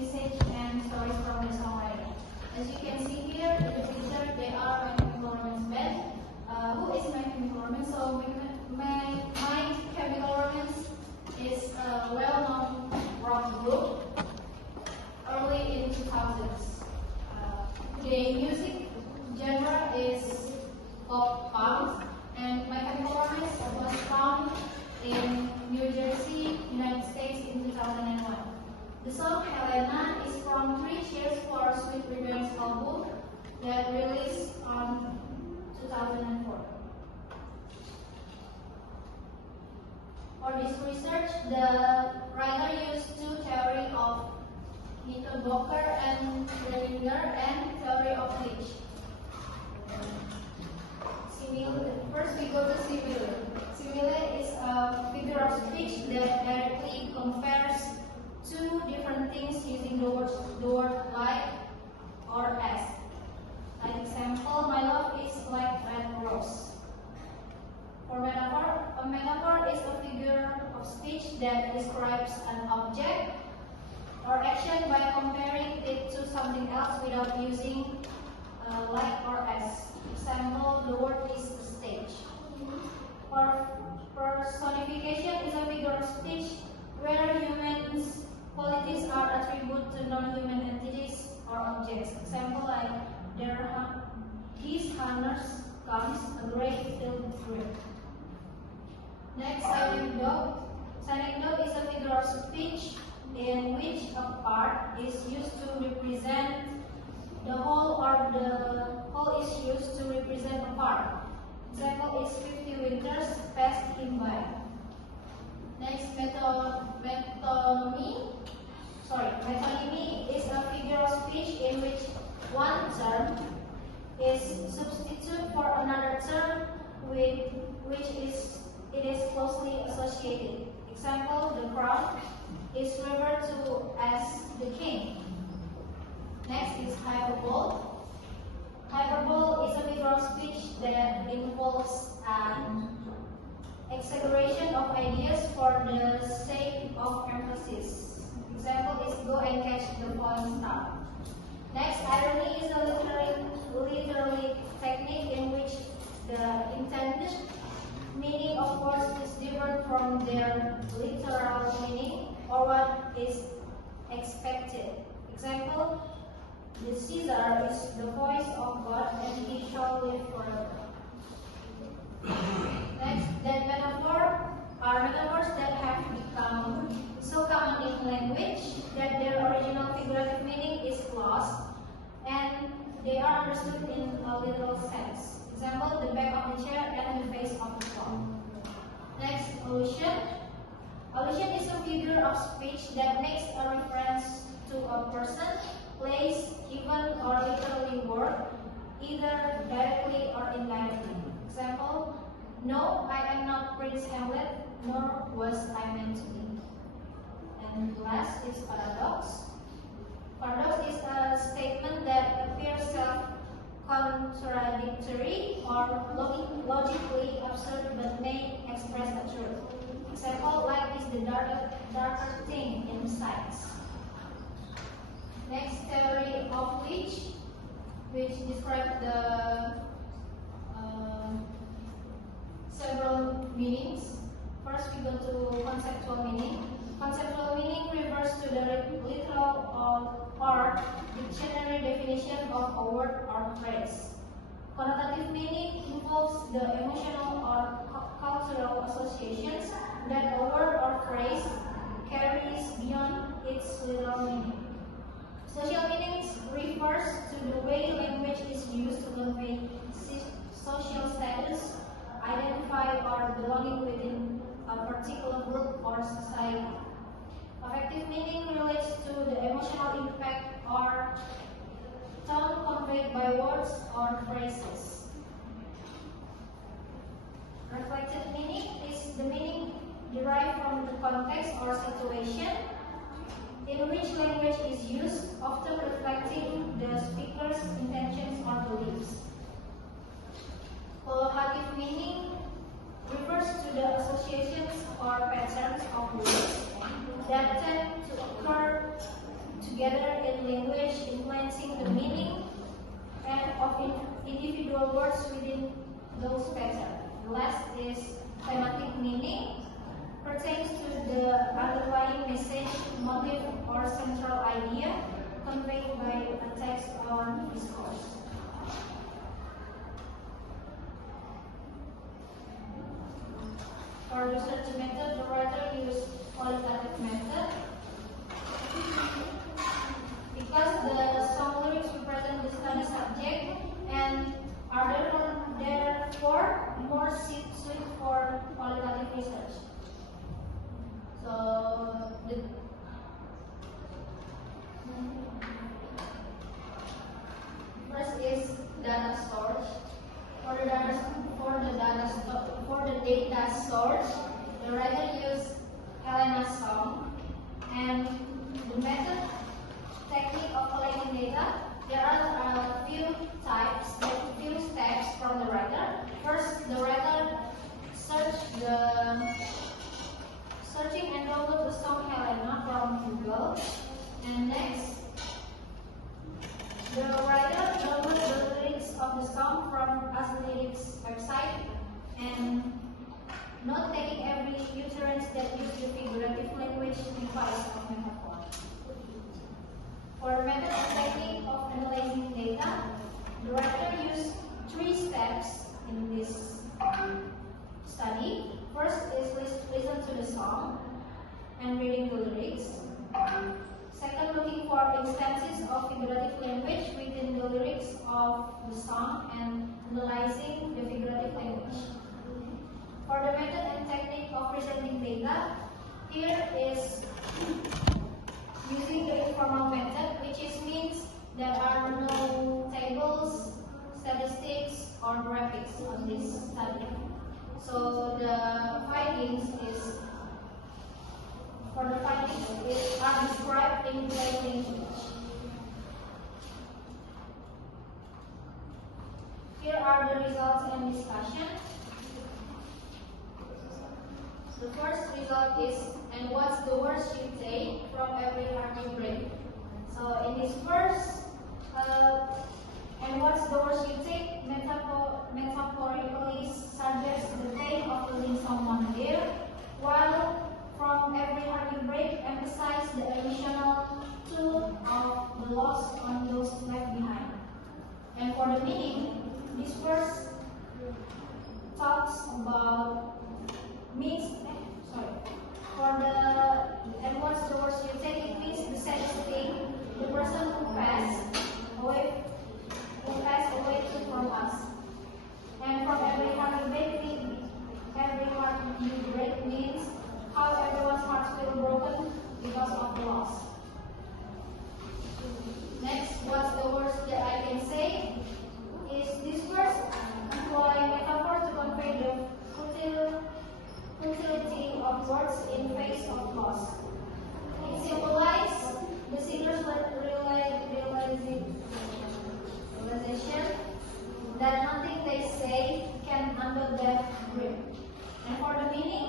message and stories from the songwriter. As you can see here in the picture, they are My Chemical Romance band. Who is My Chemical Romance? So My Chemical Romance is a well-known rock group early in 2000s. The music genre is pop punk, and My Chemical Romance was found in New Jersey, United States in 2001. The song Helena is from 3 Cheers for Sweet Revenge album that released on 2004. For this research, the writer used 2 theories of Knickerbocker and Schrödinger and theory of Leach. First we go to simile. Simile is a figure of speech that directly compares 2 different things using the word like or as. Like example, my love is like red rose. For metaphor, a metaphor is a figure of speech that describes an object or action by comparing it to something else without using like or as. Example, the word is a stage. For personification is a figure of speech where humans' qualities are attributed to non-human entities or objects. Example like Dera, his harness comes a great filled grip. Next, anecdote. Anecdote is a figure of speech in which a part is used to represent the whole or the whole is used to represent a part. Example is 50 winters passed him by. Next, metonymy is a figure of speech in which one term is substituted for another term with which it is closely associated. Example, the crown is referred to as the king. Next is hyperbole. Hyperbole is a figure of speech that involves an exaggeration of ideas for the sake of emphasis. Example is go and catch the falling star. Next, irony is a literary technique in which the intended meaning of words is different from their literal meaning or what is expected. Example, the Caesar is the voice of God and he shall live forever. Next, that metaphor are metaphors that have become so common in language that their original figurative meaning is lost and they are understood in a literal sense. Example, the back of the chair and the face of the clock. Next, allusion. Allusion is a figure of speech that makes a reference to a person, place, event, or literally word, either directly or indirectly. Example, no, I am not Prince Hamlet, nor was I meant to be. And last is paradox. Paradox is a statement that appears self-contradictory or logically absurd but may express a truth. Example, light is the darker thing in science. Next, theory of Leach, which describes the several meanings. First, we go to conceptual meaning. Conceptual meaning refers to the literal or dictionary definition of a word or phrase. Connotative meaning involves the emotional or cultural associations that a word or phrase carries beyond its literal meaning. Social meanings refers to the way language is used to convey social status, identify or belonging within a particular group or society. Affective meaning relates to the emotional impact or tone conveyed by words or phrases. Reflected meaning is the meaning derived from the context or situation in which language is used, often reflecting the speaker's intentions or beliefs. Collocative meaning refers to the associations or patterns of words that tend to occur together in language, influencing the meaning and of individual words within those patterns. The last is thematic meaning, pertains to the underlying message, motive, or central idea conveyed by a text or discourse. For research method, the writer used qualitative method because the song lyrics represent the study subject and are therefore more suited for qualitative research. So the first is data source. For the data source, the writer used Helena's song, and the method technique of collecting data. There are a few steps from the writer. First, the writer searching and download the song Helena from Google, and next, the writer downloads the lyrics of the song from Lyrics website and not taking every utterance that use the figurative language device of metaphor. For the method and technique of analyzing data, the writer used 3 steps in this study. First is listen to the song and reading the lyrics. Second, looking for instances of figurative language within the lyrics of the song and analyzing the figurative language. For the method and technique of presenting data, here is using the informal method, which means there are no tables, statistics, or graphics on this study. So the findings are described in plain English. Here are the results and discussion. The first result is, and what's the worst you take from every heart you break? So in this verse, and what's the worst you take metaphorically suggests the pain of losing someone dear, while from every heart you break emphasize the emotional toll of the loss on those left behind. And for the meaning, this verse talks about and what's the worst you take, it means the saddest thing, the person who passed away from us. And from every heart you break means how everyone's hearts feel broken because of the loss. Next, what's the worst that I can say is this verse employ metaphor to convey the futility of words in face of loss. It symbolizes the singer's realization that nothing they say can undo their grief. And for the meaning,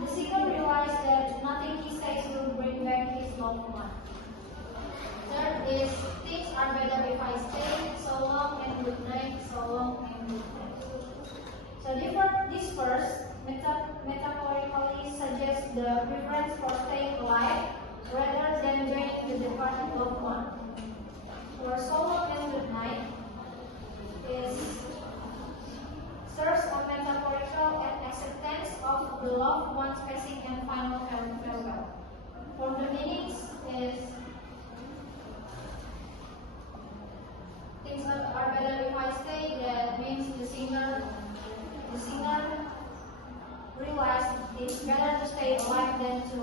the singer realized that nothing he says will bring back his loved one. Third is, things are better if I stay, so long and good night, so long and good night. So this verse metaphorically suggests the preference for staying alive rather than joining the departed loved one. For so long and good night serves a metaphorical and acceptance of the loved one's passing and final farewell. For the meanings is things are better if I stay. That means the singer realized it's better to stay alive than to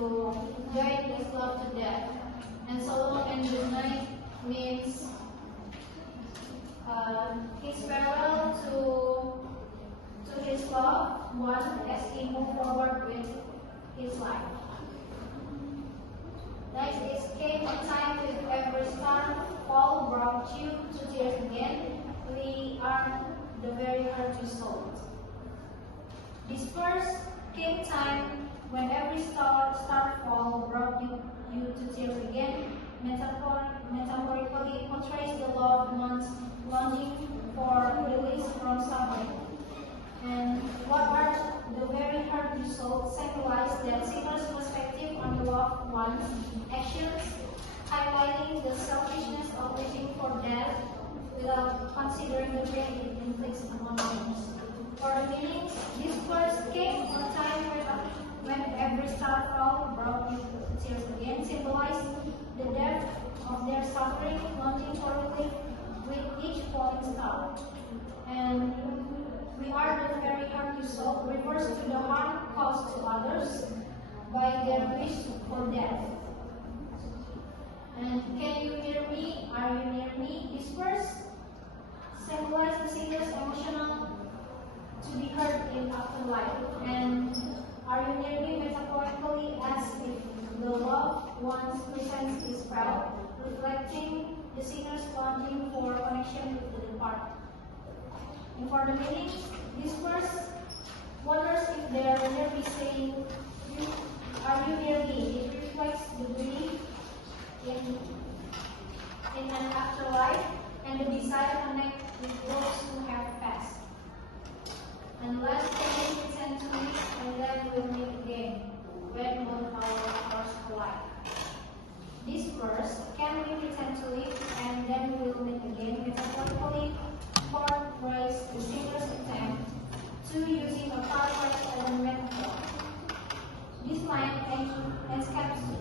join his love to death. And so long and good night means his farewell to his loved one as he moved forward with his life. Next is, came a time with every star fall brought you to tears again. We are the very heart you sold. This verse, came time when every star fall brought you to tears again, also symbolize that singer's perspective on the loved one's actions, highlighting the selfishness of wishing for death without considering the pain it inflicts upon others. For the meanings, this verse came on a time when every star fall brought me to tears again, symbolized the depth of their suffering, wanting for relief with each falling star. And we are the very heart you saw refers to the harm caused to others by their wish for death. And can you hear me? Are you near me? This verse symbolizes the singer's emotional to be heard in afterlife. And are you near me metaphorically as if the loved one's presence is felt, reflecting the singer's wanting for connection with the departed. And for the meaning, this verse wonders if they are merely saying, are you near me? It reflects the belief in an afterlife and the desire to connect with those who have passed. Unless they return to me, and then we'll meet again, when both our hearts collide. This verse can be written to live, and then we'll meet again, metaphorically portrays the singer's attempt to using a car crash as a metaphor. This line encapsulates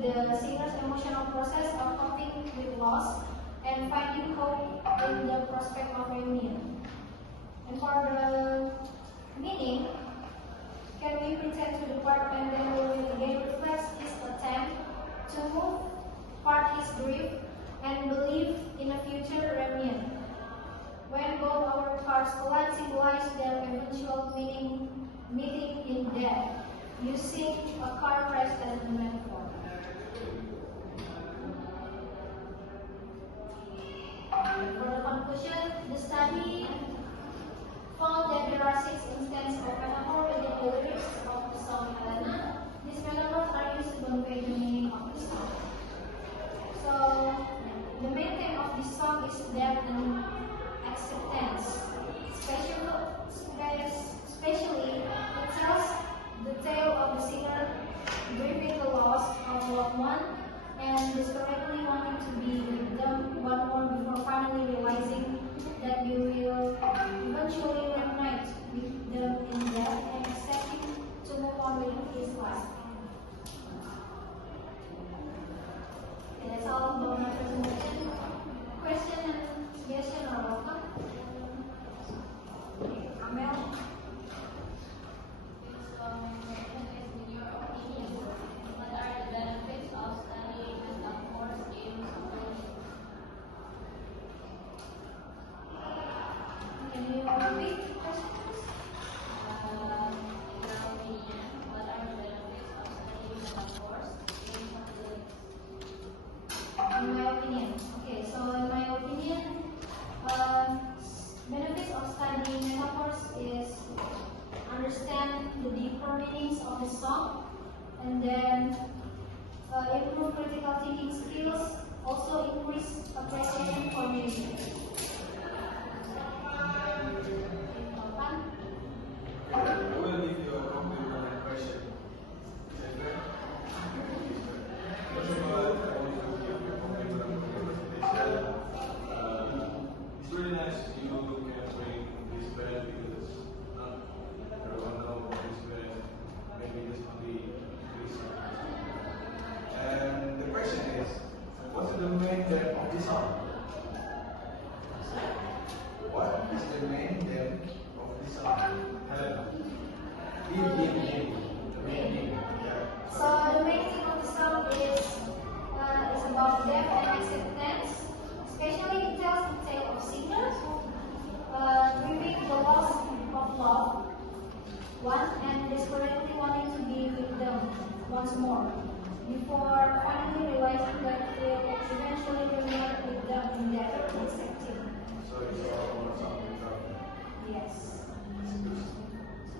the singer's emotional process of coping with loss and finding hope in the prospect of reunion. And for the meaning, can we pretend to depart and then will meet again reflects his attempt to move part his grief and believe in a future reunion. When both our hearts collide symbolize their eventual meeting in death, using a car crash as a metaphor. For the conclusion, the study found that there are 6 instances of metaphor within the lyrics of the song Helena. These metaphors are used to convey the meaning of the song. So, the main theme of this song is death and acceptance. Especially, it tells the tale of the singer grieving the loss of a loved one and desperately wanting to be with them one more before finally realizing that you will eventually reunite with them in death and accepting to move on with his life. Okay, that's all about my presentation. Question and suggestion are welcome. Okay, Amel. My question is, in your opinion, what are the benefits of studying metaphors in psychology? Can you repeat the question? In your opinion, what are the benefits of studying metaphors in psychology? In my opinion. Okay, so in my opinion, benefits of studying metaphors is understand the deeper meanings of the song, and then improve critical thinking skills, also increase appreciation for music. I will leave you a complete question. First of all, I want to give you a compliment on the presentation. It's really nice you can bring this band because everyone knows this band. Maybe this will be recent. And the question is, what is the main theme of this song? What is the main theme of this song? Helena. The main theme. Yeah. So the main theme of the song is about death and acceptance. Especially it tells the tale of singers grieving the loss of love one and desperately wanting to be with them once more before finally realizing that they will eventually reunite with them in death and accepting. So it's all about something. Yes.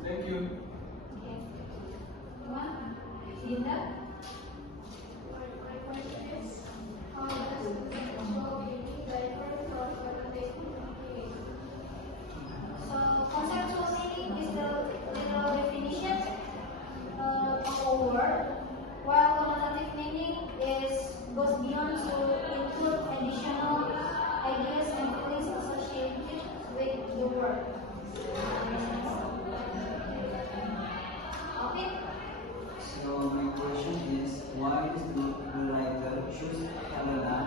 Thank you. Okay. One. Linda? My question is, How does the conceptual meaning differ from quantitative meaning? So conceptual meaning is the book, the writer chose Helena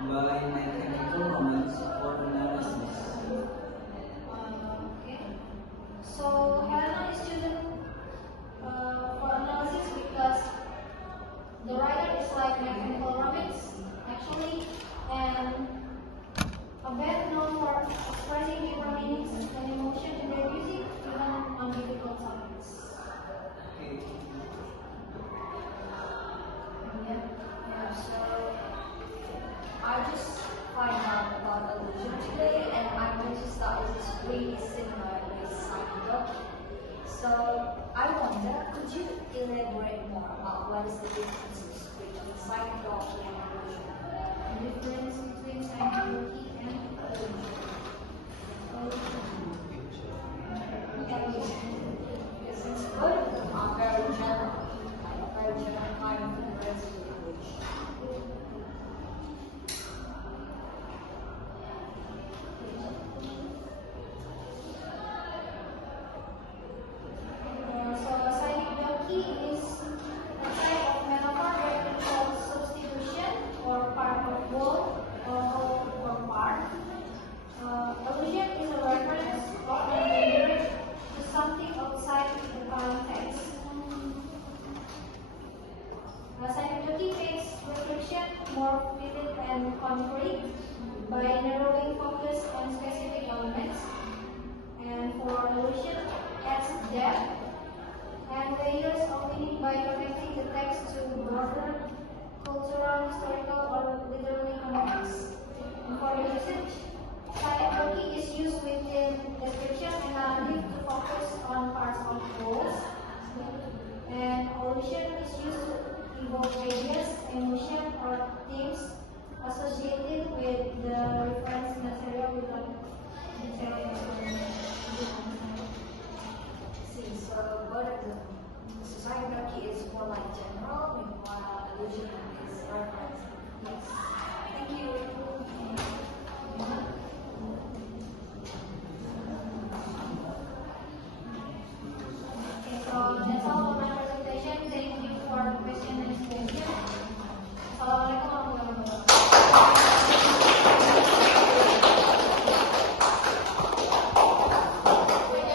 by mechanical romance for analysis. Okay. So Helena is chosen for analysis because the writer is like mechanical romance, actually, and a band known for expressing deeper meanings and emotion in their music, even on difficult topics. Okay. Yeah, so I just find out about illusion today, and I noticed that it is really similar with psychedelic. So I wonder, could you elaborate more about what is the differences between psychedelic and illusion? The difference between psychology and illusion. Because since both of them are very general, like very general kind of university language. So a psychology is a type of metaphor that involves substitution or part of whole or whole or part. Illusion is a reference often rendered to something outside the context. Psychology makes reflection more vivid and concrete by narrowing focus on specific elements, and for illusion adds depth and layers of meaning by connecting the text to broader cultural, historical, or literary contexts. And for usage, psychology is used within description and narrative to focus on parts of goals, and illusion is used to evoke ideas, emotion, or themes associated with the reference material without detailed explanation. See, so both of them, psychology is more like general, meanwhile illusion is reference. Yes.